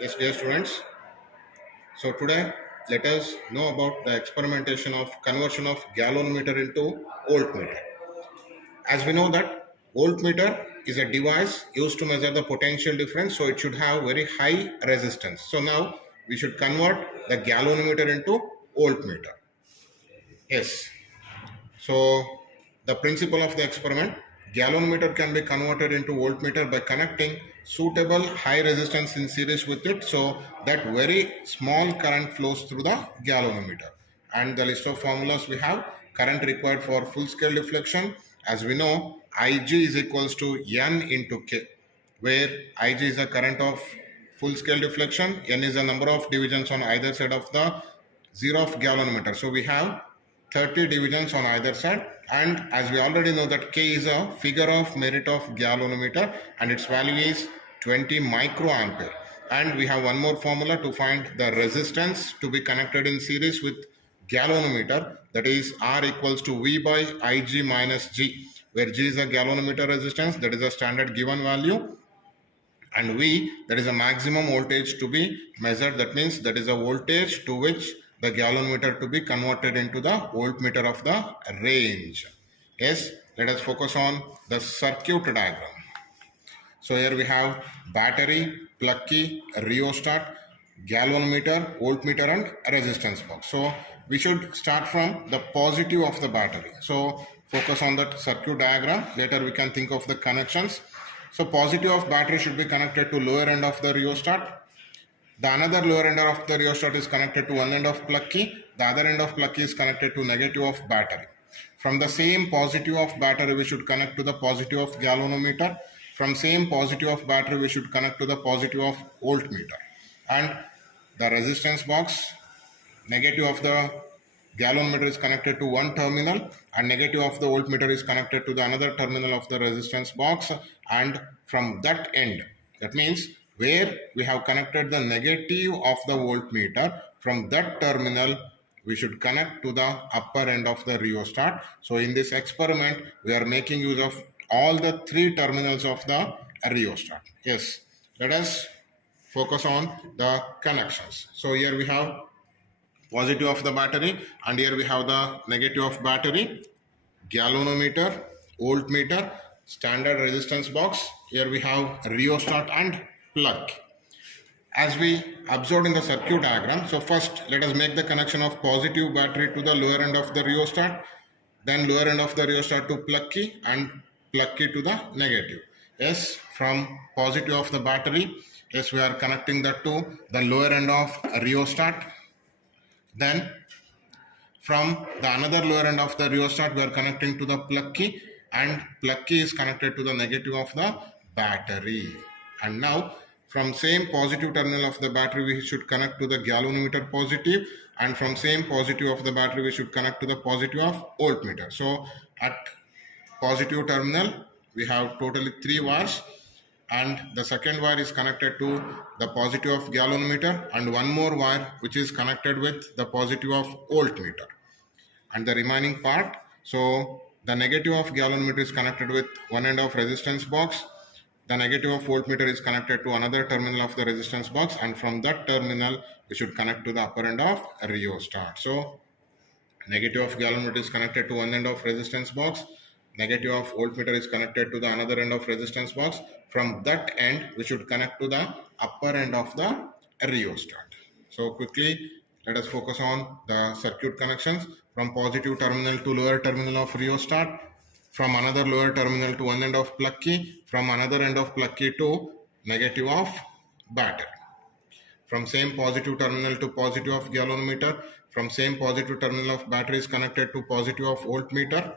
Yes, dear students. So today let us know about the experimentation of conversion of galvanometer into voltmeter. As we know that voltmeter is a device used to measure the potential difference, so it should have very high resistance. So now we should convert the galvanometer into voltmeter. Yes. So the principle of the experiment, galvanometer can be converted into voltmeter by connecting suitable high resistance in series with it, so that very small current flows through the galvanometer. And the list of formulas we have: current required for full scale deflection, as we know, Ig is equals to N into K, where Ig is the current of full scale deflection, N is the number of divisions on either side of the zero of galvanometer. So we have 30 divisions on either side, and as we already know that K is a figure of merit of galvanometer and its value is 20 microampere. And we have one more formula to find the resistance to be connected in series with galvanometer, that is R equals to V by Ig minus G, where G is a galvanometer resistance, that is a standard given value, and V, that is a maximum voltage to be measured, that means that is a voltage to which the galvanometer to be converted into the voltmeter of the range. Yes, let us focus on the circuit diagram. So here we have battery, plug key, rheostat, galvanometer, voltmeter and resistance box. So we should start from the positive of the battery. So focus on that circuit diagram. Later we can think of the connections. So positive of battery should be connected to lower end of the rheostat. The another lower end of the rheostat is connected to one end of plug key. The other end of plug key is connected to negative of battery. From the same positive of battery, we should connect to the positive of galvanometer. From same positive of battery, we should connect to the positive of voltmeter. And the resistance box, negative of the galvanometer is connected to one terminal and negative of the voltmeter is connected to the another terminal of the resistance box. And from that end, that means where we have connected the negative of the voltmeter, from that terminal we should connect to the upper end of the rheostat. So in this experiment we are making use of all the three terminals of the rheostat. Yes, let us focus on the connections. So here we have positive of the battery and here we have the negative of battery, galvanometer, voltmeter, standard resistance box. Here we have rheostat and plug. As we observed in the circuit diagram, so first let us make the connection of positive battery to the lower end of the rheostat, then lower end of the rheostat to plug key and plug key to the negative. Yes, from positive of the battery, yes, we are connecting that to the lower end of rheostat. Then from the another lower end of the rheostat, we are connecting to the plug key and plug key is connected to the negative of the battery. And now from same positive terminal of the battery, we should connect to the galvanometer positive, and from same positive of the battery, we should connect to the positive of voltmeter. So at positive terminal, we have totally 3 wires, and the second wire is connected to the positive of galvanometer and one more wire which is connected with the positive of voltmeter. And the remaining part, so the negative of galvanometer is connected with one end of resistance box, the negative of voltmeter is connected to another terminal of the resistance box, and from that terminal we should connect to the upper end of rheostat. So negative of galvanometer is connected to one end of resistance box, negative of voltmeter is connected to the another end of resistance box. From that end we should connect to the upper end of the rheostat. So quickly let us focus on the circuit connections. From positive terminal to lower terminal of rheostat, from another lower terminal to one end of plug key, from another end of plug key to negative of battery. From same positive terminal to positive of galvanometer, from same positive terminal of battery is connected to positive of voltmeter,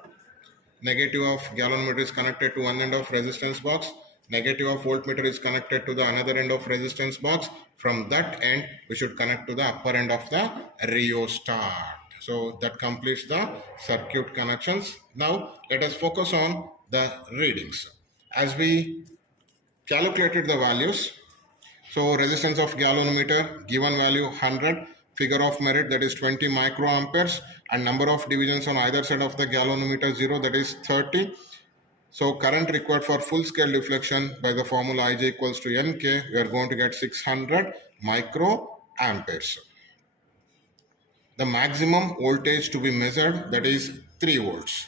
negative of galvanometer is connected to one end of resistance box, negative of voltmeter is connected to the another end of resistance box. From that end we should connect to the upper end of the rheostat. So that completes the circuit connections. Now let us focus on the readings. As we calculated the values, so resistance of galvanometer, given value 100, figure of merit, that is 20 microamperes, and number of divisions on either side of the galvanometer 0, that is 30. So current required for full scale deflection by the formula Ij equals to Nk, we are going to get 600 microamperes. The maximum voltage to be measured, that is 3 volts.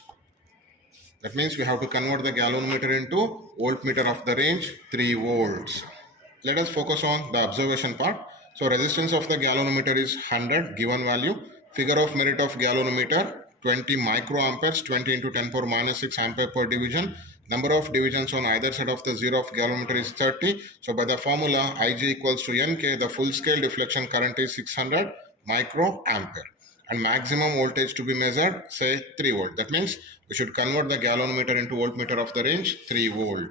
That means we have to convert the galvanometer into voltmeter of the range 3 volts. Let us focus on the observation part. So resistance of the galvanometer is 100 given value. Figure of merit of galvanometer 20 microamperes, 20 into 10 power minus 6 ampere per division. Number of divisions on either side of the zero of galvanometer is 30. So by the formula Ij equals to Nk, the full scale deflection current is 600 microampere. And maximum voltage to be measured, say 3 volt. That means we should convert the galvanometer into voltmeter of the range 3 volt.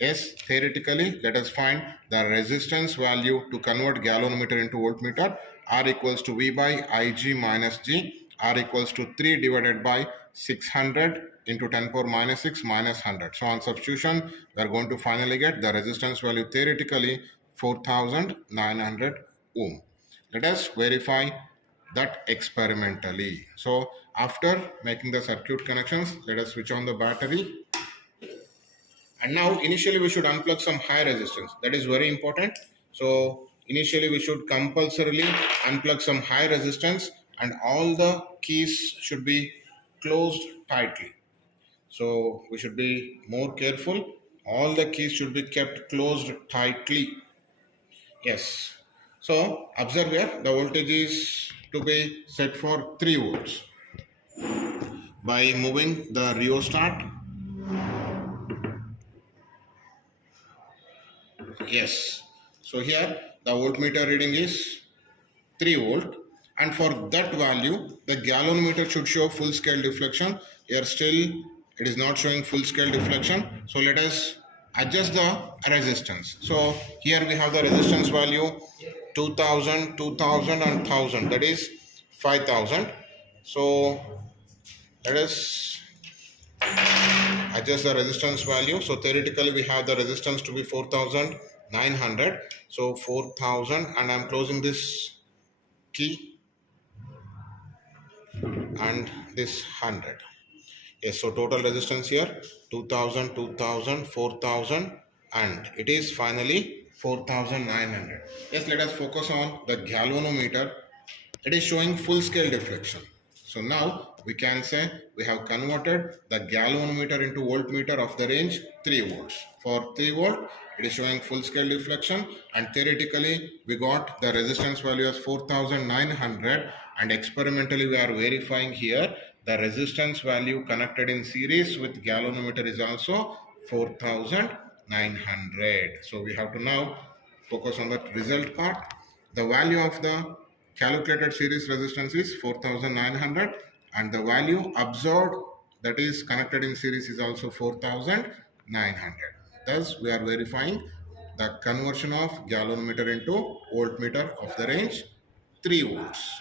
Yes, theoretically, let us find the resistance value to convert galvanometer into voltmeter. R equals to V by Ig minus G. R equals to 3 divided by 600 into 10 power minus 6 minus 100. So on substitution, we are going to finally get the resistance value theoretically 4900 ohm. Let us verify that experimentally. So after making the circuit connections, let us switch on the battery. And now initially we should unplug some high resistance. That is very important. So initially we should compulsorily unplug some high resistance and all the keys should be closed tightly. So we should be more careful. All the keys should be kept closed tightly. Yes. So observe here, the voltage is to be set for 3 volts. By moving the rheostat, yes. So here the voltmeter reading is 3 volt, and for that value the galvanometer should show full scale deflection. Here still it is not showing full scale deflection. So let us adjust the resistance. So here we have the resistance value 2000, 2000 and 1000, that is 5000. So let us adjust the resistance value. So theoretically we have the resistance to be 4900. So 4000, and I am closing this key and this 100. Yes, so total resistance here 2000, 2000, 4000, and it is finally 4900. Yes, let us focus on the galvanometer. It is showing full scale deflection. So now we can say we have converted the galvanometer into voltmeter of the range 3 volts. For 3 volt, it is showing full scale deflection, and theoretically we got the resistance value as 4900, and experimentally we are verifying here the resistance value connected in series with galvanometer is also 4900. So we have to now focus on the result part. The value of the calculated series resistance is 4900, and the value observed, that is connected in series, is also 4900. Thus we are verifying the conversion of galvanometer into voltmeter of the range 3 volts.